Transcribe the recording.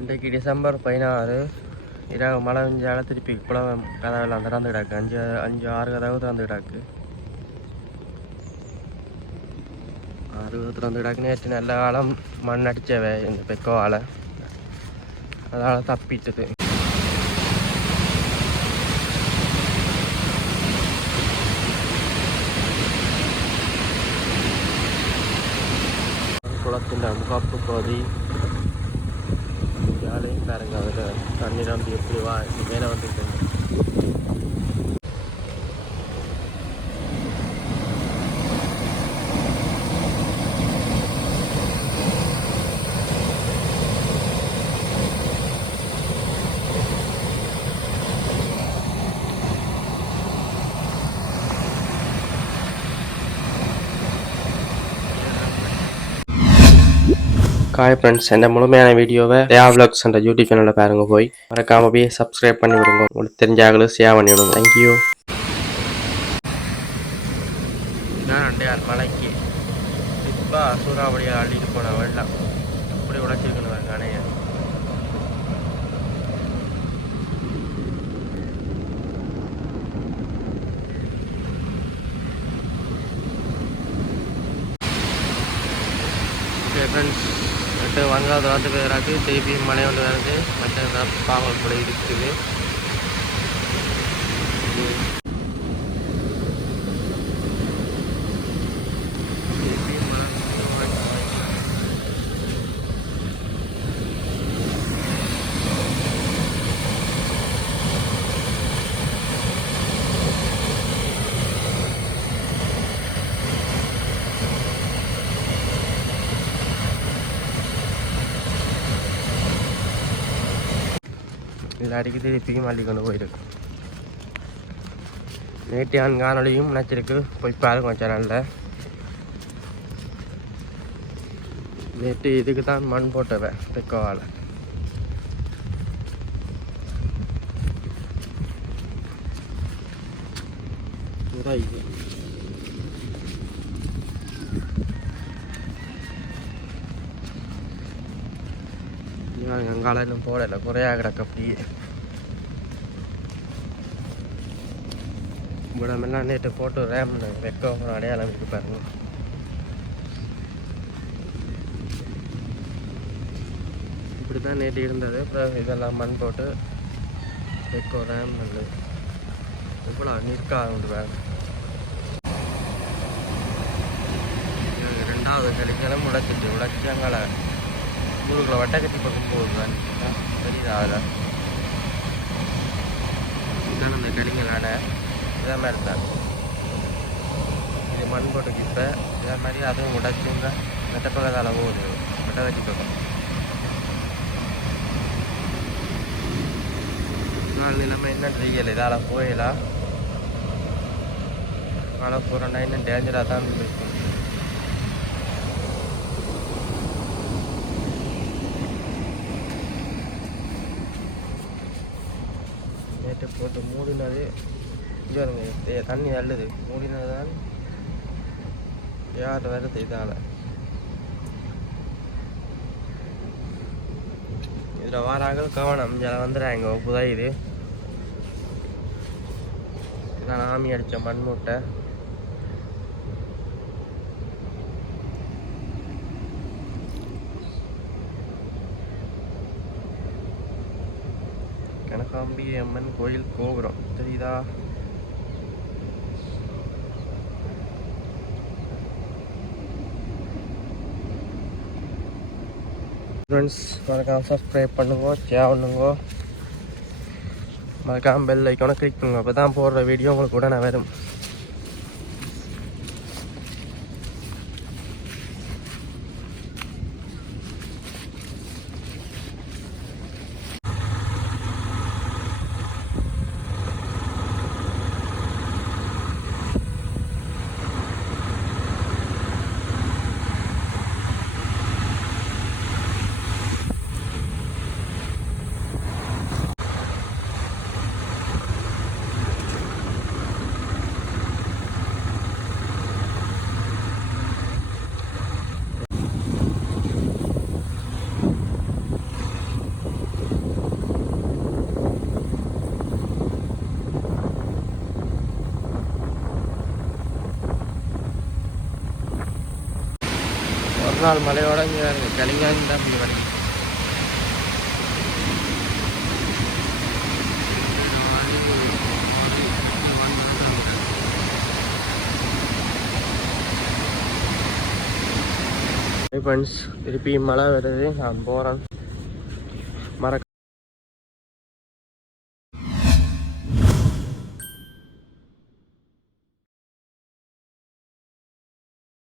இன்றைக்கு டிசம்பர் 16 இரவு மழை பெஞ்சால திருப்பி குளம் கதவெல்லாம் திறந்து கிடக்கு. அஞ்சு ஆறு கதவு திறந்து கிடக்கு. 6 திறந்து கிடக்கு. நேற்று நல்ல காலம் மண் அடித்தவை இந்த பெக்கோவால், அதனால் தப்பிட்டது. குளத்தின் முகாப்பு பகுதி ஜாலியும் பாருங்க. அதில் தண்ணி நம்பி எப்படி மேலே வந்துட்டு ஹாய் ஃப்ரெண்ட்ஸ், இந்த முழுமையான வீடியோவை டே விலாக்ஸ் என்ற யூடியூப் சேனலில் பாருங்க. போய் மறக்காம போய் சப்ஸ்கிரைப் பண்ணி விடுங்க. உங்களுக்கு தெரிஞ்சாங்களும் ஷேர் பண்ணி விடுங்க. தேங்க்யூ. மலைக்கு இப்போ சூறாவளியை அள்ளிட்டு போன வெள்ளம் அப்படி உழைச்சிருக்கணும் பாருங்க அணைய. ஓகே ஃப்ரெண்ட்ஸ், வங்காள வாத்து பேராக்கு திருப்பி மழை ஒன்று வருது. மற்ற பாவல் கூட இருக்குது. இதில் அடிக்கடி திருப்பியும் மல்லி கொண்டு போயிருக்கு. நேற்று காணொலியும் நினச்சிருக்கு, போய் பாருங்க சேனலில். நேற்று இதுக்கு தான் மண் போட்டவன் பெக்கோவால். அங்கால இன்னும் போடலை, குறையா கிடக்கு. அப்படியே இவ்வளோமெல்லாம் நேற்று போட்டு ரேம் வெக்க அடையாளம் இருக்கு பாருங்க. இப்படி தான் நேற்று இருந்தது. அப்புறம் இதெல்லாம் மண் போட்டு வெக்கோ ரேம் நல்லது. இவ்வளோ நிற்காது வேறு. 2வது கழிக்கலாம் உடைச்சிட்டு உடைச்சி அங்கால ஊருக்குள்ள வட்டக்கட்டி பக்கம் போகுது. தெரியுதா? அதில் இதுதான் அந்த கலிங்கலான இதே மாதிரி தான் இது மண் போட்டுக்கு. இப்போ இதே மாதிரி அதுவும் உடைச்சுங்க மெட்ட பக்கத்தால் போகுது வட்டக்கட்டி பக்கம். நம்ம என்ன தெரியல, இதால் போயிடலாம். மழை போகிறோன்னா இன்னும் டேஞ்சராக தான் இருக்கும். போட்டு மூடினது இங்கே வருங்க. தண்ணி நல்லது மூடினது தான் யார் வருது. இதால் இதில் வாராங்கள் கவனம். இதில் வந்துடுறாங்க புதையுது. இதான் ஆமி அடித்த மண் மூட்டை. கனகாம்பி அம்மன் கோயில் கோபுரம் தெரியுதா? ஃப்ரெண்ட்ஸ், மறக்காம சப்ஸ்கிரைப் பண்ணுங்க, ஷேர் பண்ணுங்க, மறக்காம பெல் ஐக்கானை கிளிக் பண்ணுங்க. அப்போ தான் போடுற வீடியோ உங்களுக்கு உடனே வரும். ஒரு நாள் மழையோட இங்கே வருது கலிங்காங்க தான் இப்படி வருது. ஃப்ரெண்ட்ஸ் திருப்பி மழை வருது, நான் போகிறேன்.